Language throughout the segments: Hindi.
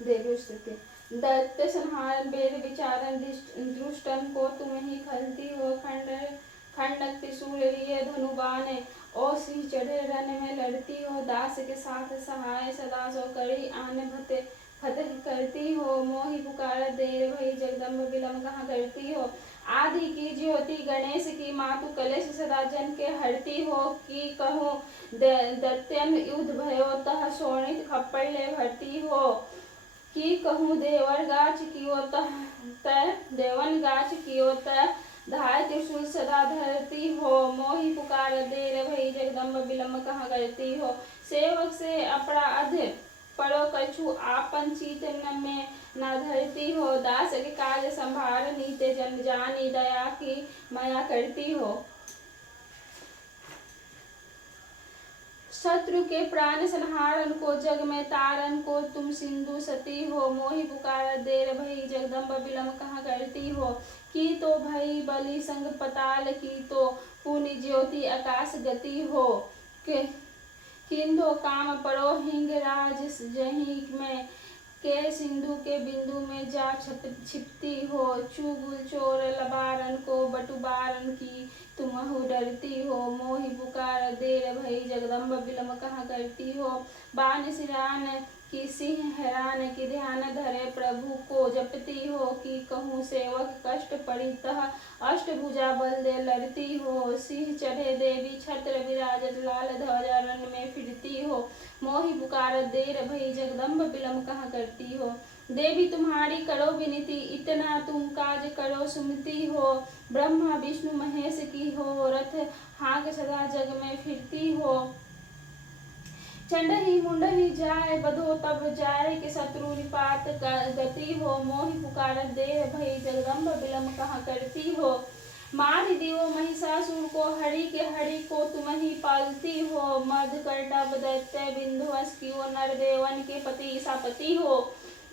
देवी स्तुति। दैत्य संहारन वेद विचारन दुष्टन को तुम ही खलती हो। खंडक त्रिशूल लिए धनुबाने और सिंह चढ़े रन में लड़ती हो। दास के साथ सहाय सदा सो करी आने फतेह करती हो। मोहि पुकार देर भई जगदम्ब विलम्ब कहाँ करती हो। आदि की ज्योति गणेश की मातु कलेश सदा जन के हरती हो। की कहूँ दैत्यन युद्ध भयो तह शोणित खप्पड़ ले भरती हो। की कहूँ देवर गाछ कियो तय देवन गाछ कियो तय धाय त्रिशूल सदा धरती हो। मोहि पुकार देर भई जगदम्ब विलम्ब कहाँ करती हो। सेवक से अपराध परो कछु आपन चित में न धरती हो। दास के काज संभार नीते जन जानी दया की माया करती हो। शत्रु के प्राण संहारन को जग में तारन को तुम सिंधु सती हो। मोहि पुकार देर भई जगदम्ब विलम्ब कहाँ करती हो। की तो भई बलि संग पताल की तो पुनि ज्योति आकाश गति हो। किंदो काम परो हिंग राज जही में के सिंधु के बिंदु में जा छिपती हो। चुगुल चोर लबारन को बटुबारन की तुमहु डरती हो। मोहि पुकार देर भई जगदम्ब विलम्ब कहाँ करती हो। बान सिरान की सिंह हैरान की ध्यान धरे प्रभु को जपती हो। की कहूँ सेवक कष्ट पड़ी तह अष्टभुजा बल दे लड़ती हो। सिंह चढ़े देवी छत्र विराजत लाल ध्वजा रन में फिरती हो। मोहि पुकार देर भई जगदम्ब विलम्ब कहाँ करती हो। देवी तुम्हारी करो विनती इतना तुम काज करो सुनती हो। ब्रह्मा विष्णु महेश की हो रथ हाँक सदा जग में फिरती हो। चंड ही मुंड ही जाए बधो तब जाए कि शत्रु निपात गति हो। मोहि पुकार देर भई जगदम्ब विलम्ब कहाँ करती हो। मार दियो महिषासुर को हरि के हरि को तुम ही पालती हो। मध करटब दैत्य बिंधुवस कियो नर देवन के पति सापति हो।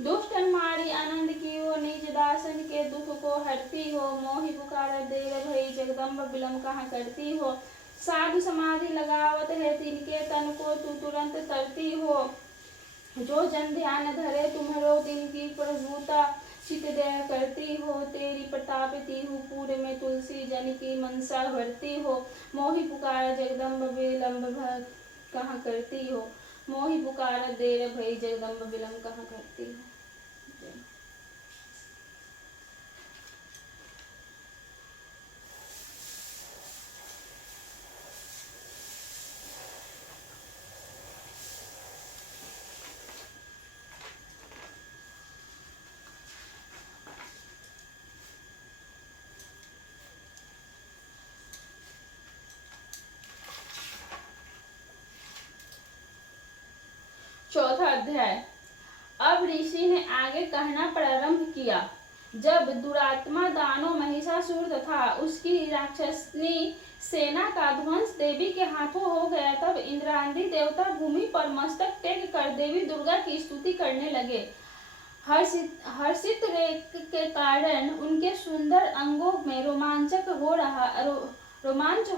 दुष्टन मारी आनंद कियो निज दासन के दुख को हरती हो। मोहि पुकार देर भई जगदम्ब विलम्ब कहाँ करती हो। साधु समाधि लगावत है तिनके तन को तू तुरंत तरती हो। जो जन ध्यान धरे तुम्हारो दिन की प्रभुता चित दया करती हो। तेरी प्रताप तीहु पूर में तुलसी जन की मनसा भरती हो। मोहि पुकार जगदम्ब विलम्ब कहाँ करती हो। मोहि पुकार देर भई जगदम्ब विलम्ब कहाँ करती हो। चौथा अध्याय। अब ऋषि ने आगे कहना प्रारंभ किया। जब दुरात्मा दानव महिषासुर तथा उसकी राक्षसनी सेना का ध्वंस देवी के हाथों हो गया तब इंद्रादि देवता भूमि पर मस्तक टेक कर देवी दुर्गा की स्तुति करने लगे। हर्षित के कारण उनके सुंदर अंगों में रोमांच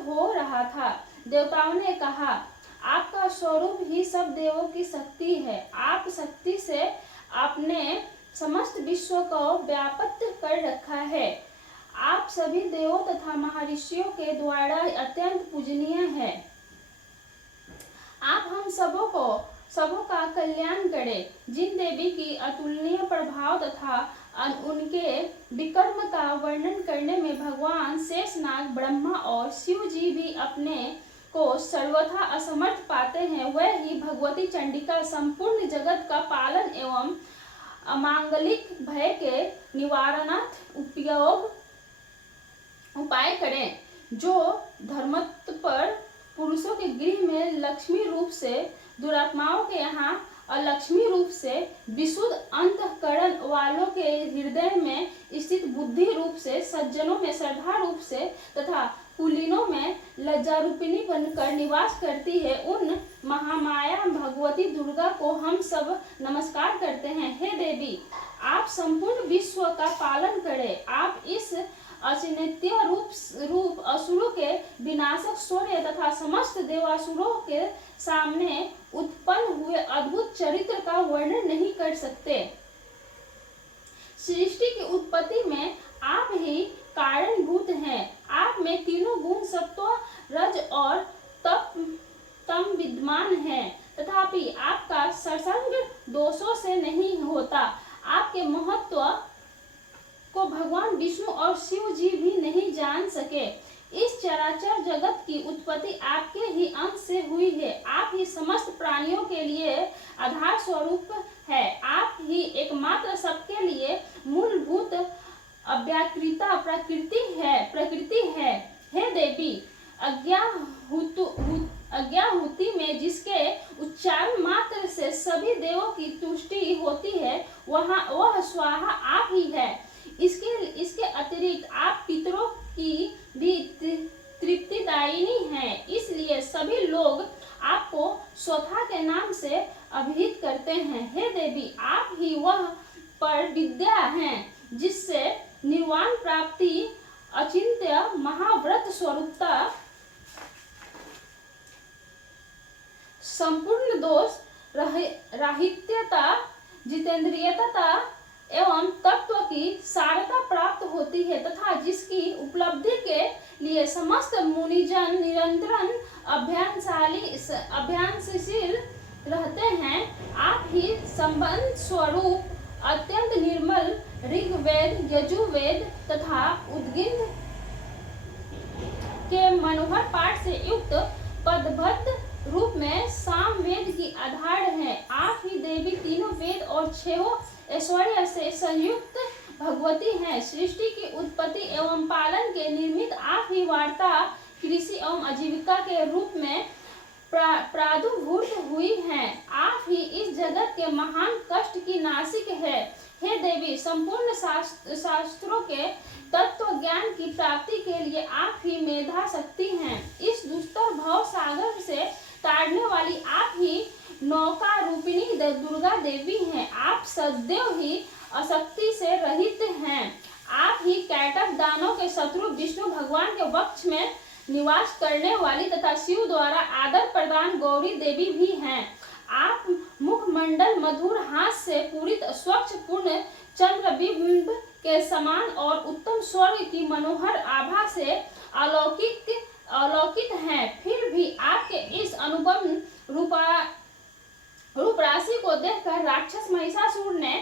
हो रहा था। देवताओं ने कहा, आपका स्वरूप ही सब देवों की शक्ति है। आप शक्ति से आपने समस्त विश्व को व्याप्त कर रखा है। आप सभी देवों तथा महर्षियों के द्वारा अत्यंत पूजनीय हैं। आप हम सबों का कल्याण करें। जिन देवी की अतुलनीय प्रभाव तथा उनके विकर्म का वर्णन करने में भगवान शेषनाग ब्रह्मा और शिव जी भी अपने को सर्वथा असमर्थ पाते हैं, वह ही भगवती चंडिका संपूर्ण जगत का पालन एवं अमांगलिक भय के निवारणार्थ उपाय करें। जो धर्मत्पर पुरुषों के गृह में लक्ष्मी रूप से, दुरात्माओं के यहाँ अलक्ष्मी रूप से, विशुद्ध अंतःकरण वालों के हृदय में स्थित बुद्धि रूप से, सज्जनों में श्रद्धा रूप से तथा कुलीनों में लज्जारूपिणी बनकर निवास करती है, उन महामाया भगवती दुर्गा को हम सब नमस्कार करते हैं। हे देवी, आप संपूर्ण विश्व का पालन करें। आप इस अचिन्त्य रूप असुरों के विनाशक शौर्य तथा समस्त देवासुरों के सामने उत्पन्न हुए अद्भुत चरित्र का वर्णन नहीं कर सकते। सृष्टि की उत्पत्ति में आप ही कारणभूत हैं। आप में तीनों गुण सत्व, रज और तम विद्यमान हैं, तथापि आपका संसर्ग दोषों से नहीं होता। आपके महत्व को भगवान विष्णु और शिव जी भी नहीं जान सके। इस चराचर जगत की उत्पत्ति आपके ही अंश से हुई है। आप ही समस्त प्राणियों के लिए आधार स्वरूप है। आप ही एकमात्र सबके लिए मूलभूत अव्याकृता प्रकृति है। हे देवी, अज्ञाहुति में जिसके उच्चारण मात्र से सभी देवों की तुष्टि होती है, वह स्वाहा आप ही है। इसके अतिरिक्त आप पितरों की भी तृप्तिदायिनी हैं। इसलिए सभी लोग आपको स्वथा के नाम से अभिहित करते हैं। हे देवी, आप ही वह पर विद्या हैं जिससे निर्वाण प्राप्ति, अचिंत्य महाव्रत स्वरूपता, संपूर्ण दोष राहित्यता, जितेंद्रियता एवं तत्व की सारता प्राप्त होती है तथा जिसकी उपलब्धि के लिए समस्त मुनिजन निरंतर अभ्यासशील रहते हैं। आप ही संबंध स्वरूप अत्यंत निर्मल ऋग्वेद, यजुर्वेद तथा उद्गिंध के मनोहर पाठ से युक्त पदबद्ध रूप में सामवेद की आधार है। आप ही देवी तीनों वेद और छहों ऐश्वर्य से संयुक्त भगवती हैं। सृष्टि की उत्पत्ति एवं पालन के निमित्त आप ही वार्ता, कृषि एवं आजीविका के रूप में प्रादुर्भूत हुई हैं। आप ही इस जगत के महान कष्ट की नासिक है। हे देवी, संपूर्ण शास्त्रों के तत्व ज्ञान की प्राप्ति के लिए आप ही मेधा शक्ति हैं। इस दुस्तर भव सागर से ताड़ने वाली आप ही नौका रूपिणी दुर्गा देवी हैं। आप सदैव ही अशक्ति से रहित हैं। आप ही कैटभ दानों के शत्रु विष्णु भगवान के वक्ष में निवास करने वाली तथा शिव द्वारा आदर प्रदान गौरी देवी भी हैं। आप मुखमंडल मधुर हाथ से पूरित स्वच्छ पूर्ण चंद्रबिंब के समान और उत्तम स्वर्ग की मनोहर आभा से अलौकित हैं। फिर भी आपके इस अनुपम रूप राशि को देखकर राक्षस महिषासुर ने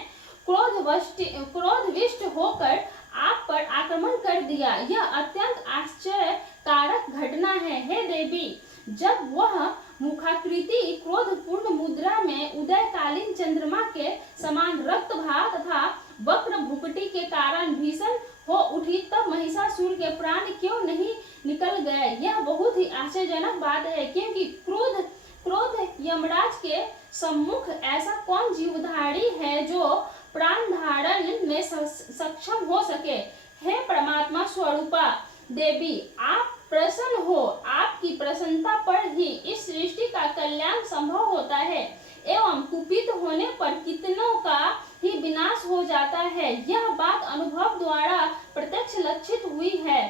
क्रोधविष्ट होकर आप पर आक्रमण कर दिया। यह अत्यंत आश्चर्यकारक घटना है। हे देवी, जब वह मुखाकृति क्रोधपूर्ण मुद्रा में उदयकालीन चंद्रमा के समान रक्त भाव तथा वक्र भुकटी के कारण भीषण हो उठी, तब महिषासुर के प्राण क्यों नहीं निकल गए? यह बहुत ही आश्चर्यजनक बात है, क्योंकि क्रोध यमराज के सम्मुख ऐसा कौन जीवधारी है जो प्राण धारण में सक्षम हो सके। हे परमात्मा स्वरूपा देवी, आप प्रसन्न हो। आपकी प्रसन्नता पर ही इस सृष्टि का कल्याण संभव होता है एवं कुपित होने पर कितनों का ही विनाश हो जाता है। यह बात अनुभव द्वारा प्रत्यक्ष लक्षित हुई है।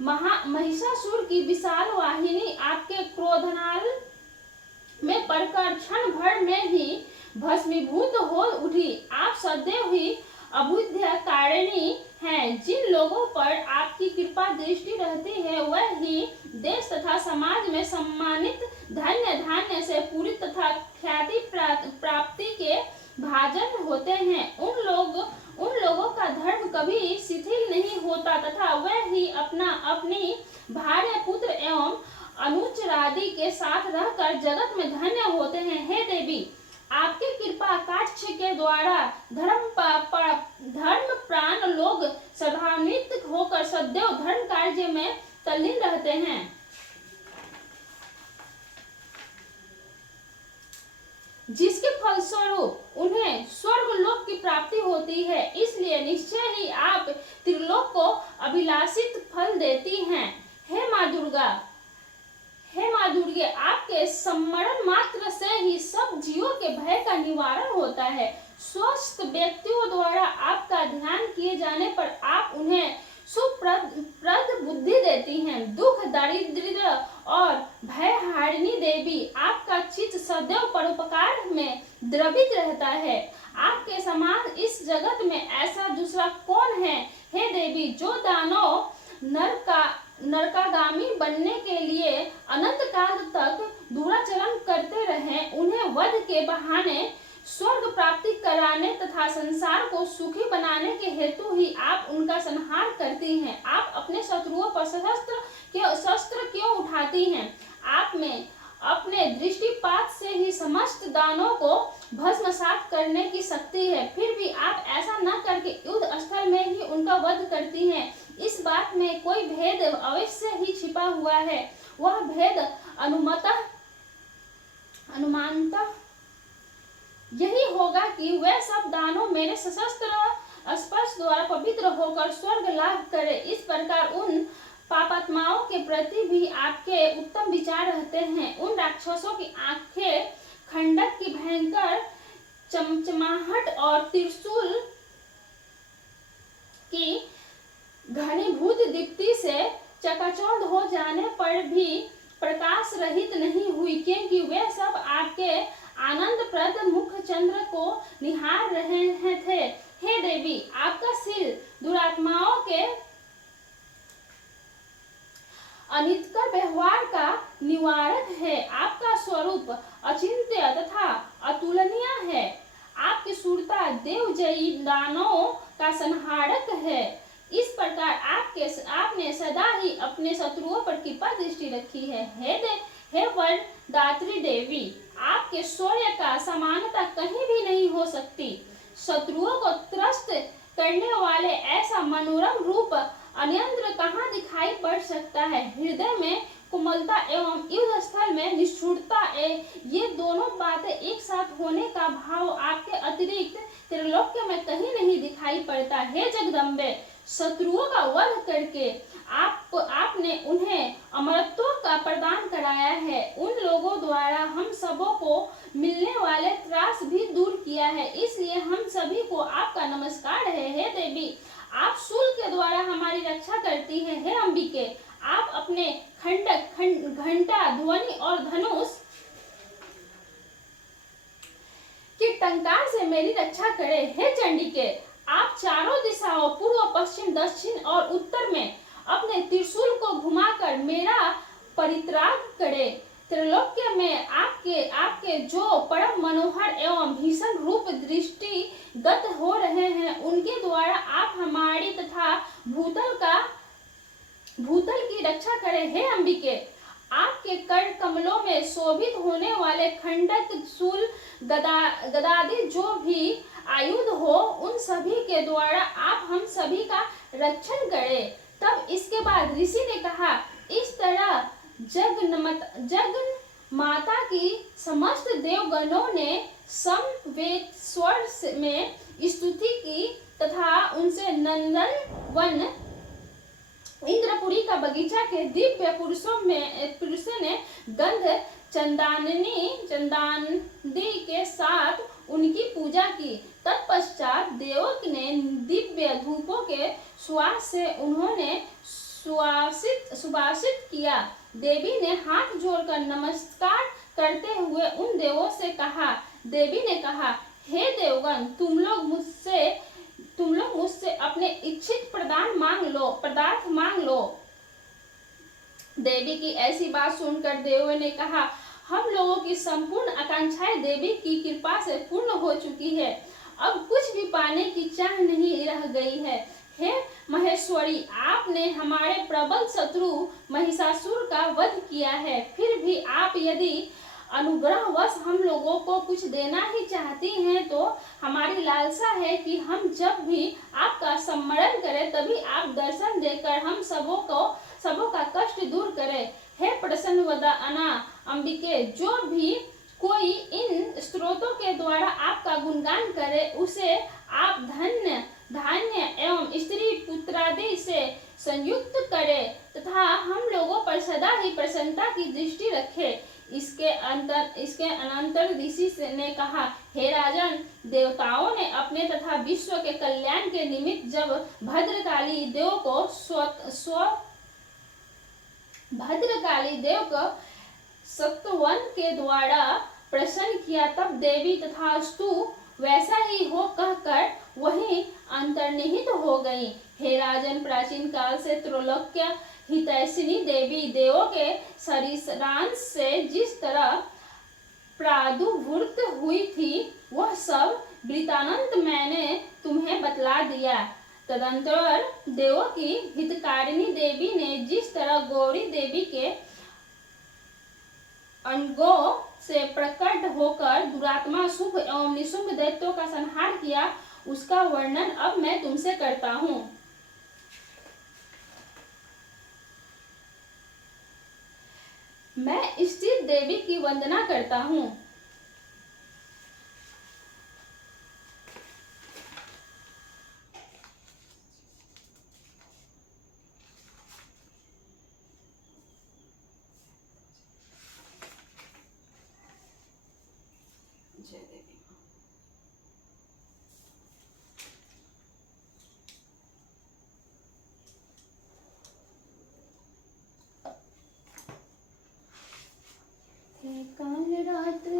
महिषासुर की विशाल वाहिनी आपके क्रोधनाल में पड़कर क्षण भर में ही भस्मीभूत हो उठी। आप सदैव ही अभुद्य कारिणी हैं। जिन लोगों पर आपकी कृपा दृष्टि रहती है, वह ही देश तथा समाज में सम्मानित, धन्य धान्य से पूरी तथा ख्याति प्राप्ति के भाजन होते हैं। उन लोगों का धर्म कभी शिथिल नहीं होता तथा वह ही अपनी भार्य, पुत्र एवं अनुचरादि के साथ रहकर जगत में धन्य होते हैं। हे देवी, आपके कृपा काक्ष के द्वारा धर्म प्राण लोग सदान्वित होकर सदैव धर्म कार्य में तल्लीन रहते हैं। जिसके फलस्वरूप उन्हें स्वर्ग लोक की प्राप्ति होती है। इसलिए निश्चय ही आप त्रिलोक को अभिलाषित फल देती हैं। हे माँ दुर्गा, आपके स्मरण मात्र से ही सब जीवों के भय का निवारण होता है। स्वस्थ व्यक्तियों द्वारा आपका ध्यान किए जाने पर आप उन्हें सुप्रद बुद्धि देती हैं। दुख दारिद्र्य और भय हारिणी देवी, आपका चित्त सदैव परोपकार में द्रवित रहता है। आपके समान इस जगत में ऐसा दूसरा कौन है हे देवी, जो दानव नरकागामी बनने के लिए अनंत काल तक दूराचरण करते रहें। उन्हें वध के बहाने स्वर्ग प्राप्ति कराने तथा संसार को सुखी बनाने के हेतु ही आप उनका संहार करती हैं। आप अपने शत्रुओं पर शस्त्र क्यों उठाती हैं? आप में अपने दृष्टिपात से ही समस्त दानों को भस्मसात करने की शक्ति है, फिर भी आप ऐसा न करके युद्ध स्थल में ही उनका वध करती हैं। इस बात में कोई भेद अवश्य ही छिपा हुआ है। वह भेद अनुमानतः यही होगा कि वे सब दानव मेरे सशस्त्र स्पर्श द्वारा पवित्र होकर स्वर्ग लाभ करे। इस प्रकार उन पापात्माओं के प्रति भी आपके उत्तम विचार रहते हैं। उन राक्षसों की आंखें खंडक की भयंकर चमचमाहट और त्रिशूल की घनीभूत दीप्ति से चकाचौंध हो जाने पर भी प्रकाश रहित नहीं हुई, क्योंकि वे सब आपके आनंदप्रद मुख चंद्र को निहार रहे थे। हे देवी, आपका सिर दुरात्माओं के अनिष्टकर व्यवहार का निवारक है। आपका स्वरूप अचिंत्य तथा अतुलनीय है। आपकी शूरता देवजयी दानवों का संहारक है। इस प्रकार आपने सदा ही अपने शत्रुओं पर कृपा दृष्टि रखी है। हे वरदात्री देवी, आपके शौर्य का समानता कहीं भी नहीं हो सकती। शत्रुओं को त्रस्त करने वाले ऐसा मनोरम रूप अन्यत्र कहाँ दिखाई पड़ सकता है। हृदय में कोमलता एवं युद्ध स्थल में निष्ठुरता, ये दोनों बातें एक साथ होने का भाव आपके अतिरिक्त त्रिलोक्य में कहीं नहीं दिखाई पड़ता। हे जगदम्बे, शत्रुओं का वध करके आपने उन्हें अमरत्व का प्रदान कराया है। उन लोगों द्वारा हम सबों को मिलने वाले त्रास भी दूर किया है, इसलिए हम सभी को आपका नमस्कार है। हे देवी, आप शूल के द्वारा हमारी रक्षा करती हैं। हे अंबिके, आप अपने खंडक, घंटा, ध्वनि और धनुष की टंकार से मेरी रक्षा करें। हे चंडिके, आप चारों दिशाओं पूर्व, पश्चिम, दक्षिण और उत्तर में अपने त्रिशूल को घुमाकर मेरा परित्राग करें। त्रिलोक्य में आपके जो परम मनोहर एवं भीषण रूप दृष्टिगत हो रहे हैं, उनके द्वारा आप हमारी तथा भूतल की रक्षा करें। हे अंबिके, आपके कर कमलों में शोभित होने वाले खंडक, शूल, गदादि जो भी आयुध हो, उन सभी के द्वारा आप हम सभी का रक्षण करें। तब इसके बाद ऋषि ने कहा, इस तरह जग माता की समस्त देवगणों ने समवेत स्वर में स्तुति की तथा उनसे नंदन वन इंद्रपुरी का बगीचा के दिव्य पुरुषों ने गंध चंदानदी के साथ उनकी पूजा की। तत्पश्चात देवक ने दिव्य धूपों के सुवास से उन्होंने सुभाषित किया। देवी ने हाथ जोड़कर नमस्कार करते हुए उन देवों से कहा। देवी ने कहा, हे देवगण, तुम लोग मुझसे अपने इच्छित पदार्थ मांग लो। देवी की ऐसी बात सुनकर देवों ने कहा, हम लोगों की संपूर्ण आकांक्षाएं देवी की कृपा से पूर्ण हो चुकी है। अब कुछ भी पाने की चाह नहीं रह गई है। हे महेश्वरी, आपने हमारे प्रबल शत्रु महिषासुर का वध किया है, फिर भी आप यदि अनुग्रहवश हम लोगों को कुछ देना ही चाहती हैं, तो हमारी लालसा है कि हम जब भी आपका स्मरण करें तभी आप दर्शन देकर हम सबों का कष्ट दूर करें। हे प्रसन्न वदना अंबिके, जो भी कोई इन स्तोत्रों के द्वारा आपका गुणगान करे, उसे आप धान्य एवं स्त्री पुत्रादि से संयुक्त करे तथा हम लोगों पर सदा ही प्रसन्नता की दृष्टि रखे। इसके अंत इसके अनंतर ऋषि ने कहा, हे राजन, देवताओं ने अपने तथा विश्व के कल्याण के निमित्त जब भद्रकाली देव को सत्वन के द्वारा प्रसन्न किया, तब देवी तथास्तु वैसा ही हो कहकर वहीं अंतर्निहित हो गई। हे राजन, प्राचीन काल से त्रैलोक्य हितैषिणी देवी देवों के शरीरांश से जिस तरह प्रादुर्भूत हुई थी, वह सब वृत्तांत मैंने तुम्हें बतला दिया। तदंतर देवों की हितकारिणी देवी ने जिस तरह गौरी देवी के अंगों से प्रकट होकर दुरात्मा शुभ एवं निशुंभ दैत्यों का संहार किया, उसका वर्णन अब मैं तुमसे करता हूँ। मैं स्थित देवी की वंदना करता हूँ। जय देवी। काल रात्र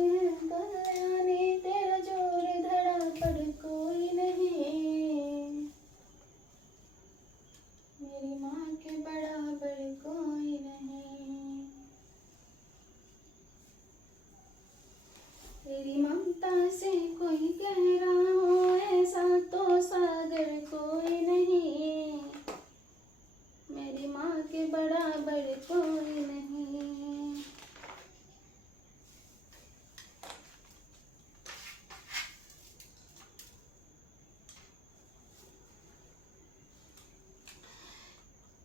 कल्याणी, तेरा जोर धड़ा पर कोई नहीं, मेरी माँ के बराबर कोई नहीं, तेरी ममता से कोई गहरा हो ऐसा तो सागर कोई नहीं, मेरी माँ के बराबर कोई नहीं।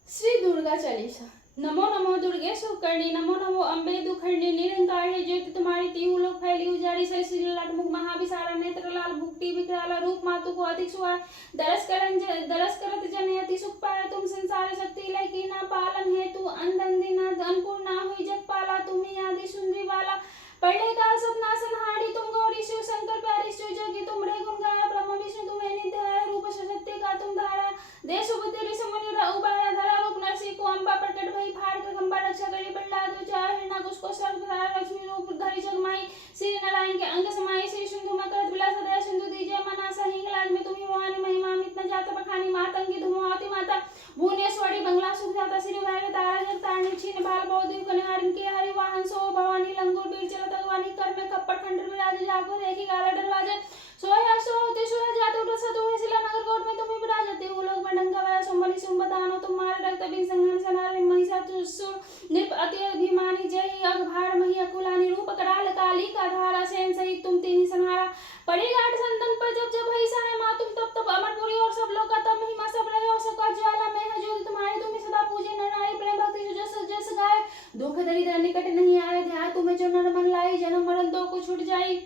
श्री दुर्गा चालीसा। नमो नमो दुर्गे सुकर्णी, नमो नमो अम्बे दुखंडी, निरंकार है ज्योति तुम्हारी, तीहु लोक फैली उजाड़ी, सर श्री लाट मुख महाविसारा, नेत्र लाल भुक्ति विकराला, रूप मातु को अधिक सुहा, दरस करत जनयति सुख पाया, तुम संसार शक्ति लय की ना पालन है, तू अंधन दिना अन्नपूर्णा हुई जग पाला, तुम्ही आदि सुंदरी वाला, पढ़े का सपना संहारी, तुम गौरी शिव शंकर प्यारी शिव जोगी, तुम रे गुण गाया, ब्रह्म विष्णु तुम्हें नित्य है, रूप सशक्ति का तुम धारा, देश बुद्धि ऋषि मुनि उबारा, धरा रूप नरसिंह को अम्बा प्रकट भई, फाड़ कर खंबा रक्षा करी, प्रहलाद विचार हिरणा उसको सर्व धारा, लक्ष्मी रूप धरी जगमाई, श्री नारायण के अंग समाई, श्री सिंधु में करत विलास दया सिंधु दीजय मनासा, हिंगलाज में तुम्ही भवानी महिमा मित न जाता, बखानी मातंगी धुमावती माता, भुवनेश्वरी बंगला सुख जाता, श्री विवाह तारा जग तारणी, छीन बाल बहुदेव कन्हारिन के हरि वाहन सो भवानी, लंगूर बीर चलत अगवानी, कर में कपट खंडर विराज, जाको देखी गाला दरवाजा, सोया सोते सोया जाते उठो सतो है, शिला नगर कोट में तुम्ही विराजते हो, लोग में डंका वाला सोमबली सुंबदानो, तुम्हारे रक्त बिन संघन सनारे महिषासुर नृप अति अभिमानी, जय अग भार मही अकुलानी, रूप कराल काली का धारा, सेन सहित तुम तीन संहारा, पड़ी गाठ संतन पर जब जब भई सहाय, माँ तुम तब तब अमरपुरी और सब लोग का तब महिमा सब रहे, और सबका ज्वाला में है ज्योति तुम्हारी, तुम्हें सदा पूजे नर नारी, प्रेम भक्ति से जस जस गाए, दुख दरिद्र निकट नहीं आए, ध्यान तुम्हें जो नर मन लाए, जन्म मरण दो को छूट जाई,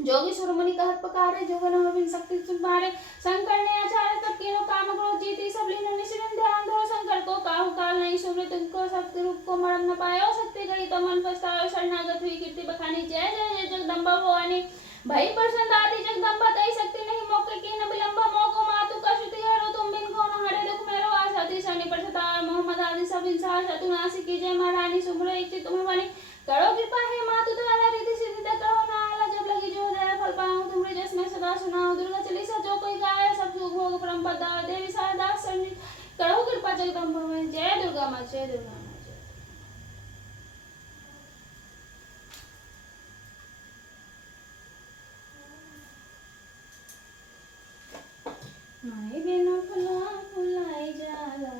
जोगीश्वर मुनि कहत पकारे, जोगन हो बिन शक्ति तुम्हारे, शंकर ने आचार्य तब कीनो काम क्रोध जीती, सब लीनो निशिरन ध्यान धरो, शंकर को काहू काल नहीं सुमरे, तुमको शक्ति रूप को मरण न पायो, शक्ति गई तो मन पछतायो, शरणागत हुई कीर्ति बखानी, जय जय जय जगदम्बा भवानी, भई प्रसन्न आदि जगदम्बा, तई शक्ति नहीं मौके की न विलंबा, मोको मातु का श्रुति हरो, तुम बिन को न हरे दुख मेरो, आशा शनि प्रसता मोहम्मद आदि सब इंसान शतुनासी की, जय महारानी सुमरो इच्छित तुम्हें बनी, करो कृपा है मातु द्वारा रिद्धि सिद्धि करो नाला, जब लगी जो दया फल पाऊं, तुम्हारे जस में सदा सुनाऊं, दुर्गा चालीसा जो कोई गाए, सब सुख भोग परम पद, देवी शारदा शरणी, करो कृपा जगदम्बा में, जय दुर्गा माँ, जय दुर्गा माँ। माई बिना फुला फुलाई जाला,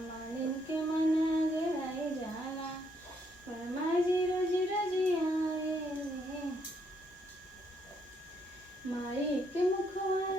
मालिन के मन गड़ाई जाला, परमा जीरो जीरो जियाए, माई के मुखवा